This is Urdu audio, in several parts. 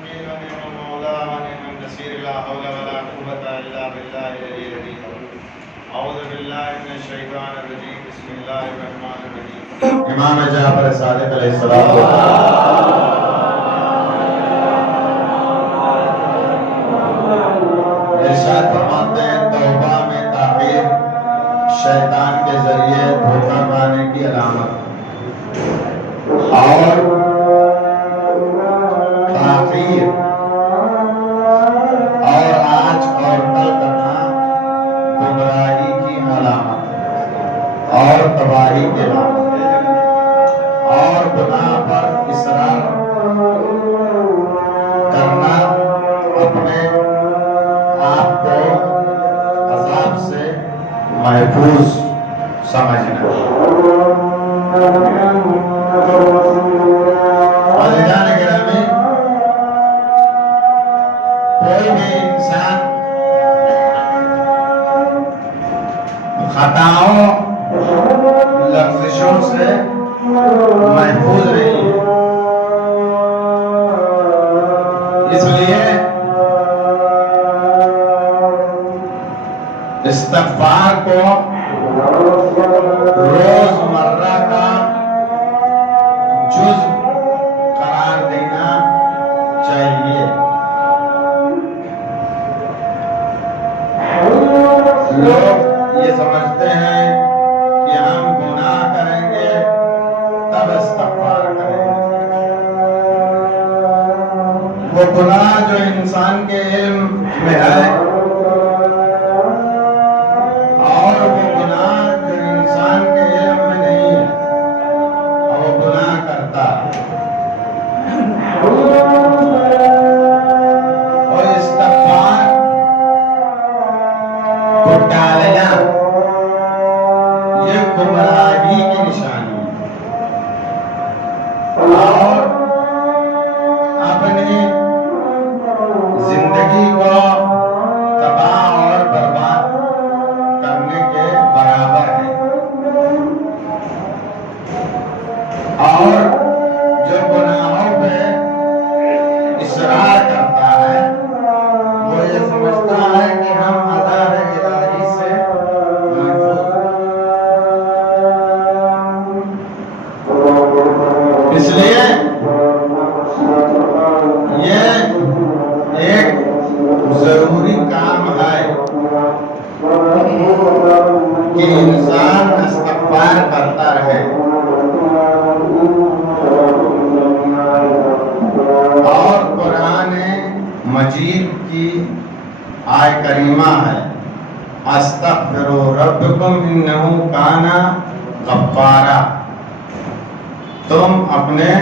وکیل ونعم المولا ونعم النصير لا حول ولا قوة إلا بالله العلي العظيم اعوذ باللہ من الشیطان الرجیم بسم اللہ الرحمن الرحیم امام جعفر صادق علیہ السلام ارشاد فرماتے ہیں توبہ میں تاخیر شیطان کے ذریعے دھوکہ کھانے کی علامت اور تاخیر اور آج اور کل کرنا گمراہی کی علامت اور تباہی کی علامت اور گناہ پر اصرار کرنا اپنے آپ کو عذاب سے محفوظ سمجھنا والدین گرامی کوئی بھی انسان خطاؤں لغزشوں سے محفوظ نہیں ہے اس لیے استغفار کو روزمرہ کا جز قرار دینا چاہیے لوگ یہ سمجھتے ہیں کہ ہم گناہ کریں گے تب استغفار کریں گے وہ گناہ جو انسان کے علم میں ہے اور وہ گناہ جو انسان کے علم میں نہیں ہے وہ گناہ کرتا ہے اور استغفار کو ٹالنا یہ گمراہی کی نشانی ہے اور اپنی زندگی کو تباہ اور برباد کرنے کے برابر ہے اور جو گناہوں پہ اصرار کرتا ہے وہ یہ سمجھتا ہے کہ ہم عذاب الہی سے محفوظ ہیں اس لیے یہ ایک ضروری کام ہے کہ انسان استغفار کرتا رہے اور قرآن مجید کی آیت کریمہ ہے استغفروا ربکم انہ کان غفارا تم اپنے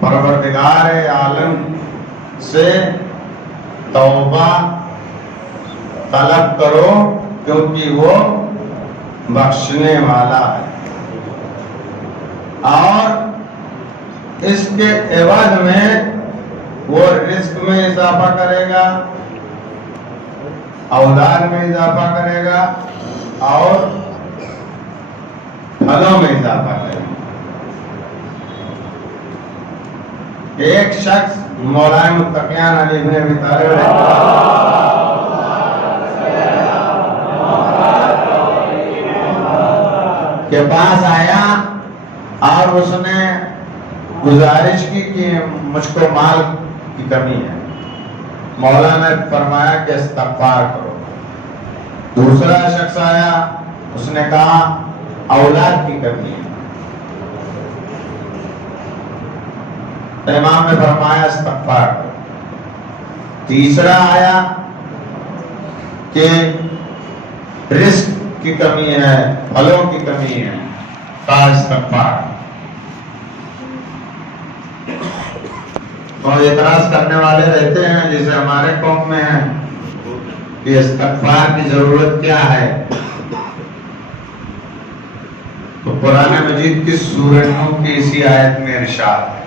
پروردگار عالم سے توبہ طلب کرو کیونکہ وہ بخشنے والا ہے اور اس کے عوض میں وہ رزق میں اضافہ کرے گا اولاد میں اضافہ کرے گا اور پھلوں میں اضافہ کرے گا ایک شخص مولا متقیان علی ابن ابی طالب کے پاس آیا اور اس نے گزارش کی کہ مجھ کو مال کی کمی ہے مولا نے فرمایا کہ استغفار کرو دوسرا شخص آیا اس نے کہا اولاد کی کمی ہے امام نے فرمایا استغفار کرو تیسرا آیا کہ رزق کی کمی ہے پھلوں کی کمی ہے کہا استغفار تو اعتراض کرنے والے رہتے ہیں جیسے ہمارے قوم میں ہیں کہ استغفار کی ضرورت کیا ہے تو قرآن مجید کی سورہ نوح کی اسی آیت میں ارشاد ہے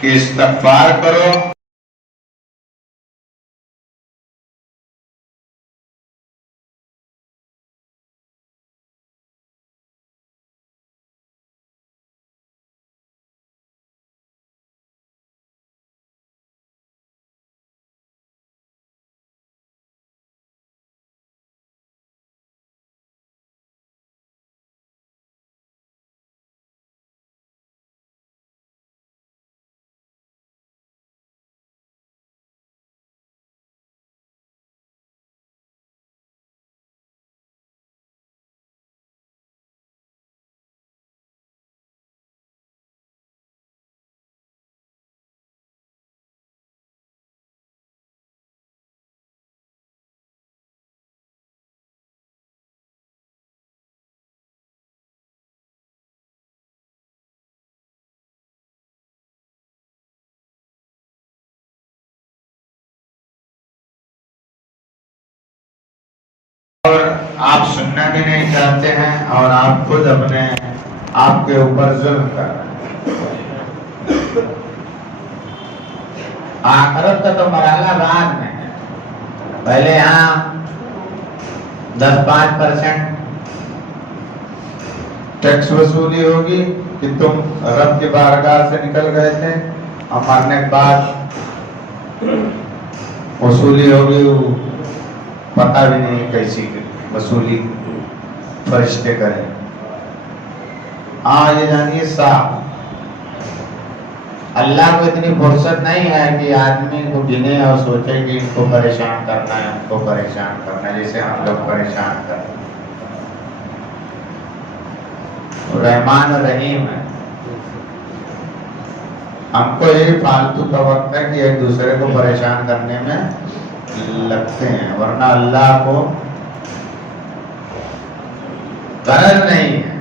کہ استغفار کرو آپ سننا بھی نہیں چاہتے ہیں اور آپ خود اپنے آپ کے اوپر ظلم کر رہے ہیں۔ آخرت کا تو مرحلہ بعد میں ہے، پہلے یہاں 10-5% ٹیکس وصولی ہوگی کہ تم رب کی بارگاہ سے نکل گئے تھے، اور مرنے کے بعد وصولی ہوگی، وہ پتہ بھی نہیں کیسی وصولی فرشتے کریں۔ یہ جانیے صاحب اللہ کو اتنی فرصت نہیں ہے کہ آدمی کو گنے اور سوچے کہ ان کو پریشان کرنا ہے، ان کو پریشان کرنا ہے، جیسے ہم لوگ پریشان کرتے ہیں۔ رحمان و رحیم ہے، ہم کو یہ فالتو کا وقت ہے کہ ایک دوسرے کو پریشان کرنے میں لگتے ہیں، ورنہ اللہ کو غرض نہیں ہے۔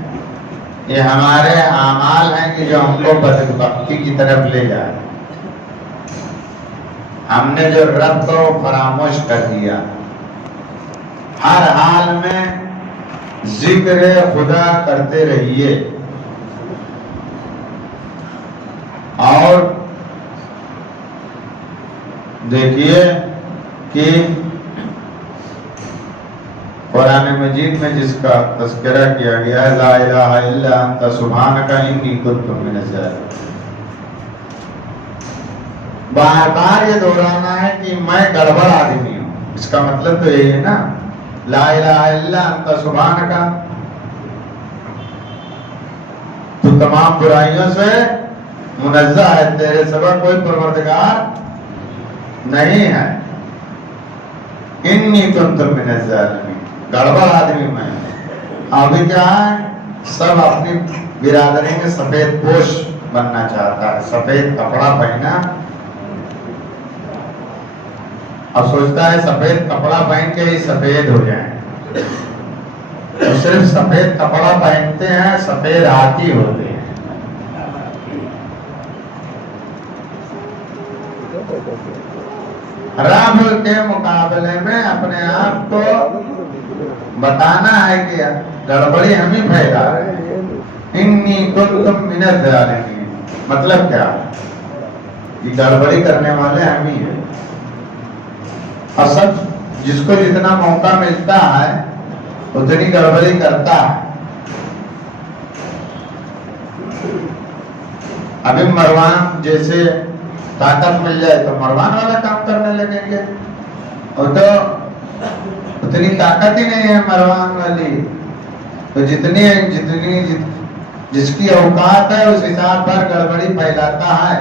یہ ہمارے اعمال ہیں کہ جو ہم کو بدبختی کی طرف لے جائے۔ ہم نے جو رب کو فراموش کر دیا۔ ہر حال میں ذکر خدا کرتے رہیے، اور دیکھیے کہ قرآن مجید میں جس کا تذکرہ کیا گیا ہے، لا الہ الا انت سبحانک انی کنت من الظالمین، بار بار یہ دہرانا ہے کہ میں گڑبڑ آدمی ہوں۔ اس کا مطلب تو یہی ہے نا، لا الہ الا انت سبحانک، تو تمام برائیوں سے منزہ ہے، تیرے سوا کوئی پروردگار نہیں ہے۔ انی کنت من الظالمین، گڑبڑ آدمی میں۔ ابھی کیا ہے، سب اپنی برادری میں سفید پوش بننا چاہتا ہے، سفید کپڑا پہنا، اب سوچتا ہے سفید کپڑا پہن کے ہی سفید ہو جائیں۔ تو صرف سفید کپڑا پہنتے ہیں، سفید ہاتھی ہوتے ہیں۔ رب کے مقابلے میں اپنے آپ کو بتانا ہے کہ گڑبڑی ہم ہی پھیلا رہے ہیں۔ انی کنت من الظالمین، مطلب کیا ہے؟ یہ گڑبڑی کرنے والے ہم ہی ہیں۔ اصل جس کو جتنا موقع ملتا ہے اتنی گڑبڑی کرتا ہے۔ ابھی مروان جیسے طاقت مل جائے تو مروان والا کام کرنے لگیں گے، اور تو اتنی طاقت ہی نہیں ہے مروان والی، تو جس کی اوقات ہے اس حساب پر گڑبڑی پھیلاتا ہے۔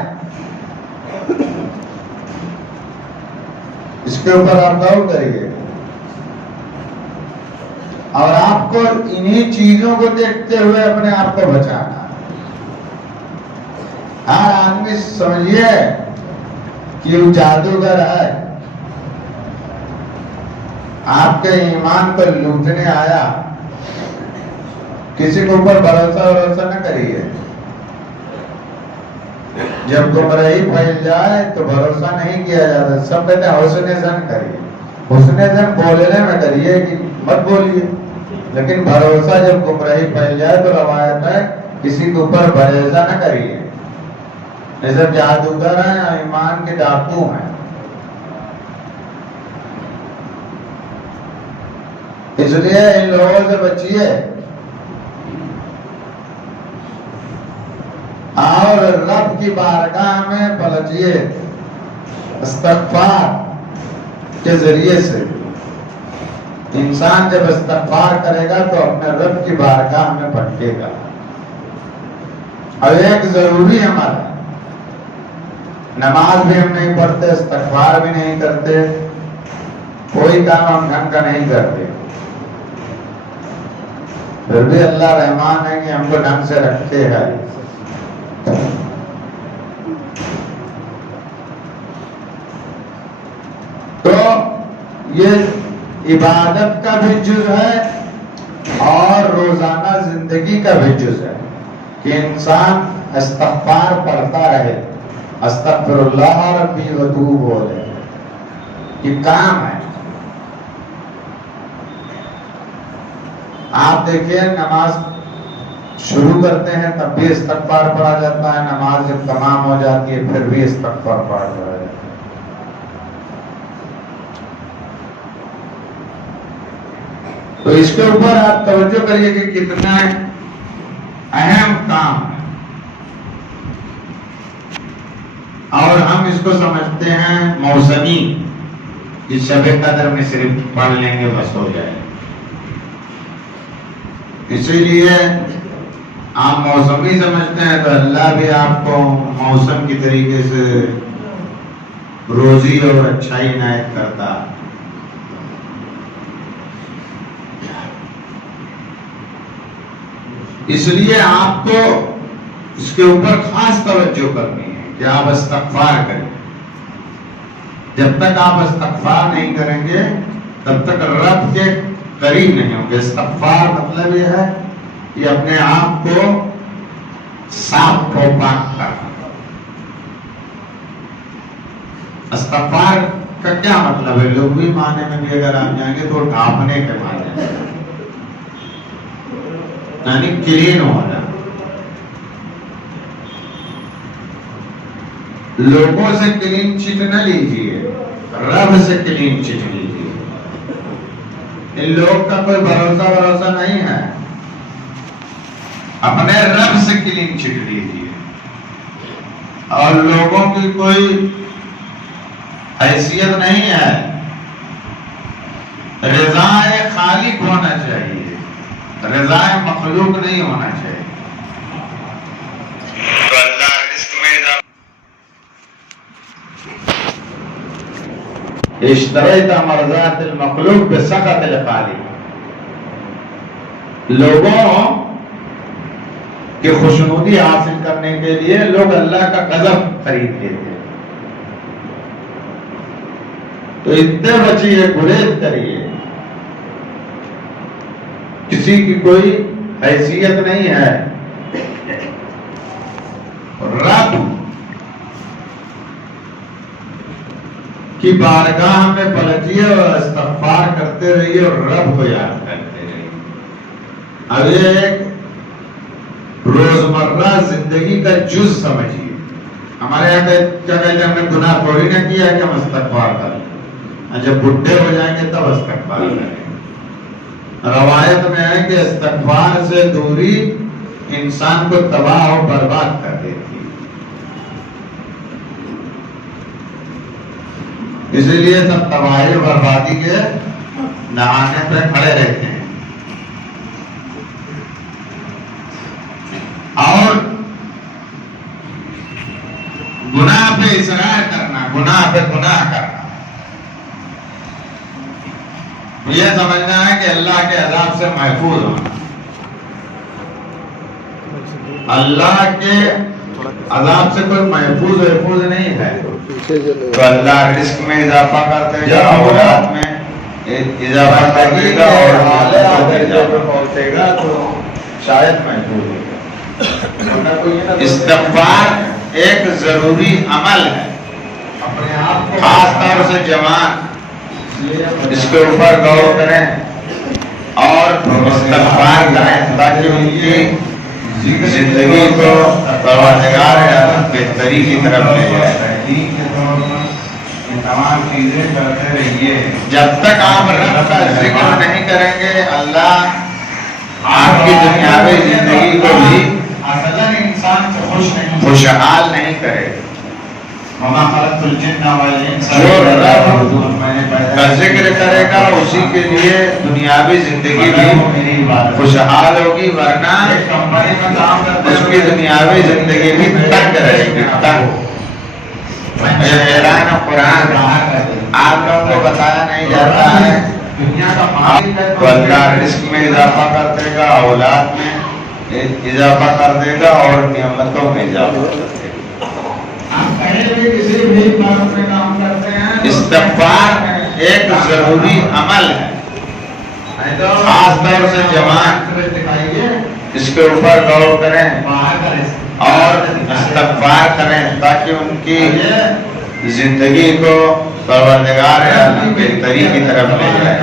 اس کے اوپر آپ غور کریے، اور آپ کو انہی چیزوں کو دیکھتے ہوئے اپنے آپ کو بچانا۔ ہر آدمی سمجھیے کہ وہ جادوگر ہے، آپ کے ایمان کو لوٹنے آیا۔ کسی کے اوپر بھروسہ نہ کریے۔ جب گمراہی پھیل جائے تو بھروسہ نہیں کیا جاتا۔ سب کہتے ہیں حسن ظن کریے، حسن ظن بولنے میں کریے کہ مت بولیے، لیکن بھروسہ جب گمراہی پھیل جائے تو روایت ہے کسی کے اوپر بھروسہ نہ کریے۔ یہ سب جادوگر ہیں، ایمان کے ڈاکو ہیں۔ اس لیے ان لوگوں سے بچیے، اور رب کی بارگاہ میں پلٹیے استغفار کے ذریعے سے۔ انسان جب استغفار کرے گا تو اپنے رب کی بارگاہ میں پلٹے گا۔ اور ایک ضروری ہمارا، نماز بھی ہم نہیں پڑھتے، استغفار بھی نہیں کرتے، کوئی کام ہم ڈھنگ کا نہیں کرتے، پھر بھی اللہ رحمان ہے کہ ہم کو ڈھنگ سے رکھتے ہیں۔ تو یہ عبادت کا بھی جز ہے اور روزانہ زندگی کا بھی جز ہے کہ انسان استغفار پڑھتا رہے، استغفر اللہ ربی واتوب بولے۔ یہ کام ہے۔ آپ دیکھیے نماز شروع کرتے ہیں تب بھی استغفار پڑھا جاتا ہے، نماز جب تمام ہو جاتی ہے پھر بھی استغفار پڑھا جاتا ہے۔ تو اس کے اوپر آپ توجہ کریے کہ کتنا اہم کام ہے، اور ہم اس کو سمجھتے ہیں موسمی، کہ شب قدر میں صرف پڑھ لیں گے بس ہو جائے۔ اسی لیے آپ موسمی سمجھتے ہیں تو اللہ بھی آپ کو موسم کی طریقے سے روزی اور اچھائی عنایت کرتا۔ اس لیے آپ کو اس کے اوپر خاص توجہ کرنی ہے کہ آپ استغفار کریں۔ جب تک آپ استغفار نہیں کریں گے تب تک رب کے قریب نہیں ہوں گے۔ استغفار مطلب یہ ہے کہ اپنے آپ کو صاف و پاک کرنا۔ استغفار کا کیا مطلب ہے؟ لغوی معنی میں بھی اگر آپ جائیں گے تو ڈھانپنے کے معنی ہے، یعنی کلین ہونا۔ لوگوں سے کلین چٹ نہ لیجیے، رب سے کلین چٹ لیجیے۔ ان لوگ کا کوئی بھروسہ نہیں ہے، اپنے رب سے کلین چٹ لیجیے۔ اور لوگوں کی کوئی حیثیت نہیں ہے، رضائے خالق ہونا چاہیے، رضائے مخلوق نہیں ہونا چاہیے۔ تو اللہ رزق میں اشتریت مرضات المخلوق بسخط الخالق، لوگوں کی خوشنودی حاصل کرنے کے لیے لوگ اللہ کا غضب خرید لیتے ہیں۔ تو اتنے بچیے، گریز کریے، کسی کی کوئی حیثیت نہیں ہے، رب کی بارگاہ میں پلٹیے اور استغفار کرتے رہیے اور رب کو یاد کرتے رہیے۔ اب یہ ایک روزمرہ زندگی کا جز سمجھیے۔ ہمارے یہاں کیا کہتے ہیں، ہم نے گناہ تھوڑی نہ کیا ہے کہ ہم استغفار کریں، جب بڈھے ہو جائیں گے تب استغفار کریں۔ روایت میں ہے کہ استغفار سے دوری انسان کو تباہ و برباد کر دیتی۔ اسی لیے سب تباہی و بربادی کے نہانے پہ کھڑے رہتے ہیں۔ اور گناہ پہ اصرار کرنا، گناہ پہ گناہ کرنا، یہ سمجھنا ہے کہ اللہ کے عذاب سے محفوظ ہونا۔ اللہ کے عذاب سے کوئی محفوظ نہیں ہے۔ تو اللہ رزق میں اضافہ کرتے گا، اولاد میں اضافہ کرے گا، اور پہنچے گا تو شاید محفوظ ہوگا۔ استغفار ایک ضروری عمل ہے، خاص طور سے جوان اس کے اوپر غور کریں اور استغفار کریں تاکہ ان کی زندگی کو پروردگار عالم بہتری کی طرف لے جائے۔ تمام چیزیں کرتے رہیے، جب تک آپ رب کا ذکر نہیں کریں گے اللہ آپ کی دنیاوی زندگی کو بھی اصلاً انسان سے خوشحال نہیں کرے۔ وما خلقت الجن والانس الا ليعبدون، کا ذکر کرے گا اسی کے لیے دنیاوی زندگی بھی خوشحال ہوگی، ورنہ اس کی دنیاوی زندگی بھی تنگ رہے گی، تنگ۔ اعلان قرآن آپ لوگوں کو بتایا نہیں جاتا ہے تو اللہ رزق میں اضافہ کر دے گا، اولاد میں اضافہ کر دے گا، اور نعمتوں میں اضافہ کر دے گا۔ آپ کہیں بھی کسی بھی بات میں کام کرتے ہیں، استغفار ایک ضروری عمل ہے، خاص طور سے جوان اس کے اوپر غور کریں اور استغفار کریں تاکہ ان کی زندگی کو پروردگار عالم بہتری کی طرف لے جائے۔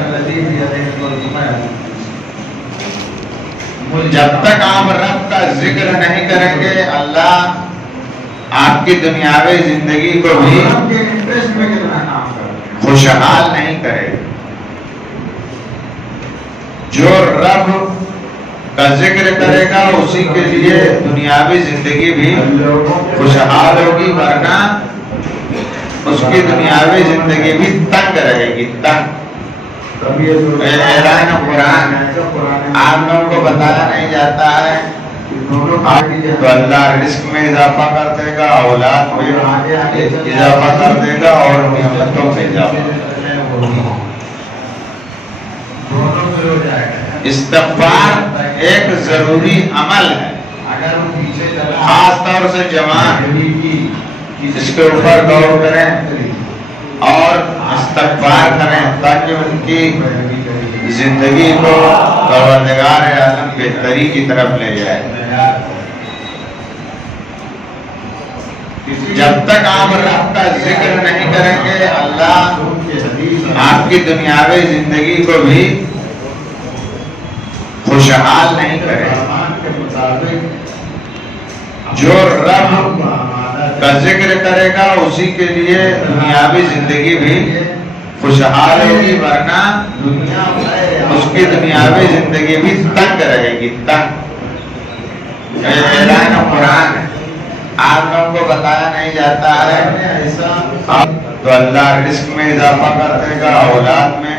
جب تک آپ رب کا ذکر نہیں کریں گے اللہ آپ کی دنیاوی زندگی کو بھی خوشحال نہیں کرے گا۔ جو رب کا ذکر کرے گا اسی کے لیے دنیاوی زندگی بھی خوشحال ہوگی، ورنہ اس کی دنیاوی زندگی بھی تنگ رہے گی، تنگ۔ اعلان قرآن آپ لوگوں کو بتایا نہیں جاتا ہے تو اللہ رزق میں اضافہ کر دے گا، اولاد میں اضافہ کر دے گا اور نعمتوں میں اضافہ کر دے گا۔ استغفار ایک ضروری عمل ہے، خاص طور سے جوان اس کے اوپر غور کریں اور استغفار کریں تاکہ ان کی زندگی کو پروردگار عالم بہتری کی طرف لے جائے۔ جب تک آپ رب کا ذکر نہیں کریں گے اللہ آپ کی دنیاوی زندگی کو بھی خوشحال نہیں کرے۔ جو رب کا ذکر کرے گا اسی کے لیے دنیاوی زندگی بھی خوشحال ہوگی، ورنہ اس کی دنیاوی زندگی بھی تنگ رہے گی، تنگ۔ اعلان قرآن آپ لوگوں کو بتایا نہیں جاتا ہے تو اللہ رزق میں اضافہ کر دے گا، اولاد میں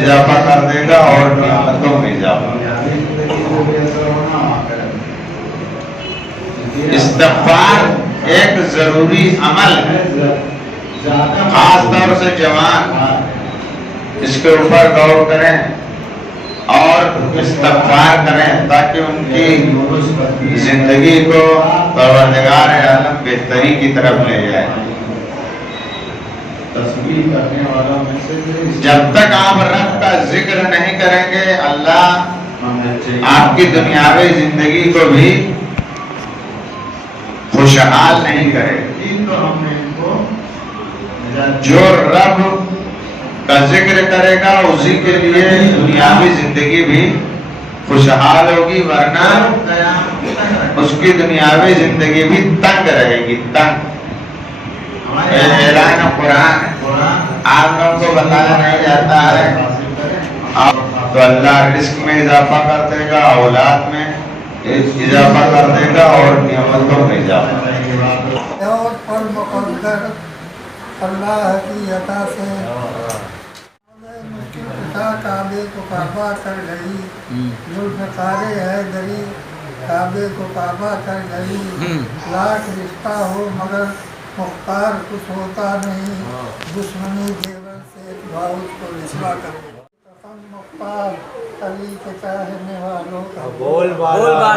اضافہ کر دے گا اور نعمتوں میں اضافہ۔ استغفار ایک ضروری عمل ہے، خاص طور سے جوان اس کے اوپر غور کریں اور استغفار کریں تاکہ ان کی زندگی کو پروردگار عالم بہتری کی طرف لے جائے۔ جب تک آپ رب کا ذکر نہیں کریں گے اللہ آپ کی دنیاوی زندگی کو بھی خوشحال نہیں کرے۔ جو رب کا ذکر کرے گا اسی کے لیے دنیاوی زندگی بھی خوشحال ہوگی، ورنہ اس کی دنیاوی زندگی بھی تنگ رہے گی، تنگ۔ اعلان قرآن آپ لوگوں کو بتایا نہیں جاتا ہے تو اللہ رزق میں اضافہ کر دے گا، اولاد میں اضافہ کر دے گا اور نعمتوں میں اضافہ کرے گا۔ اور پر مقدر اللہ کی عطا سے مشکل کشا کعبے کو کعبہ کر گئی، ذوالفقار حیدری کعبے کو کعبہ کر گئی۔ لاکھ رشتہ ہو مگر مختار کچھ ہوتا نہیں، دشمنی دیور سے بھاؤ کو رسوا کر گئی۔ قسم مختار علی کے چاہنے والوں کا بول بالا